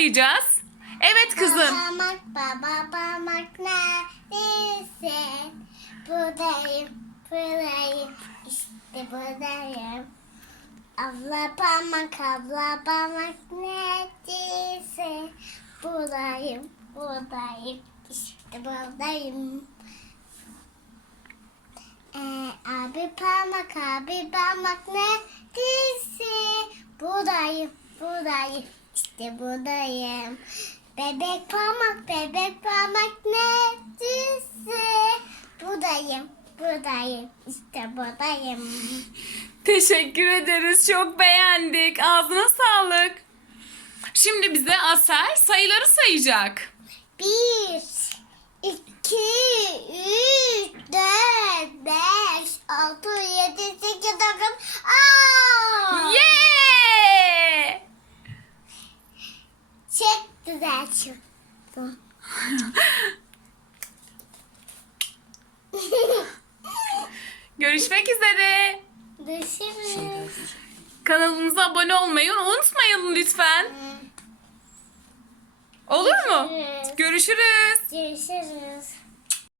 sayacağız. Evet kızım. Parmak baba neredesin? Buradayım, buradayım, işte buradayım. Abla parmak, abla parmak neredesin? Buradayım, buradayım, işte buradayım. Ee, abi parmak, abi parmak neredesin? Buradayım, buradayım, işte buradayım. Bebek parmak, bebek parmak neredesin? Buradayım, buradayım, işte buradayım. Teşekkür ederiz. Çok beğendik. Ağzına sağlık. Şimdi bize Asel sayıları sayacak. Bir, iki, üç, dört, beş, altı, yedi, sekiz, dokuz, güzel çıktı. Görüşmek üzere. Görüşürüz. Kanalımıza abone olmayı unutmayın lütfen. Olur mu? Görüşürüz. Görüşürüz. Görüşürüz.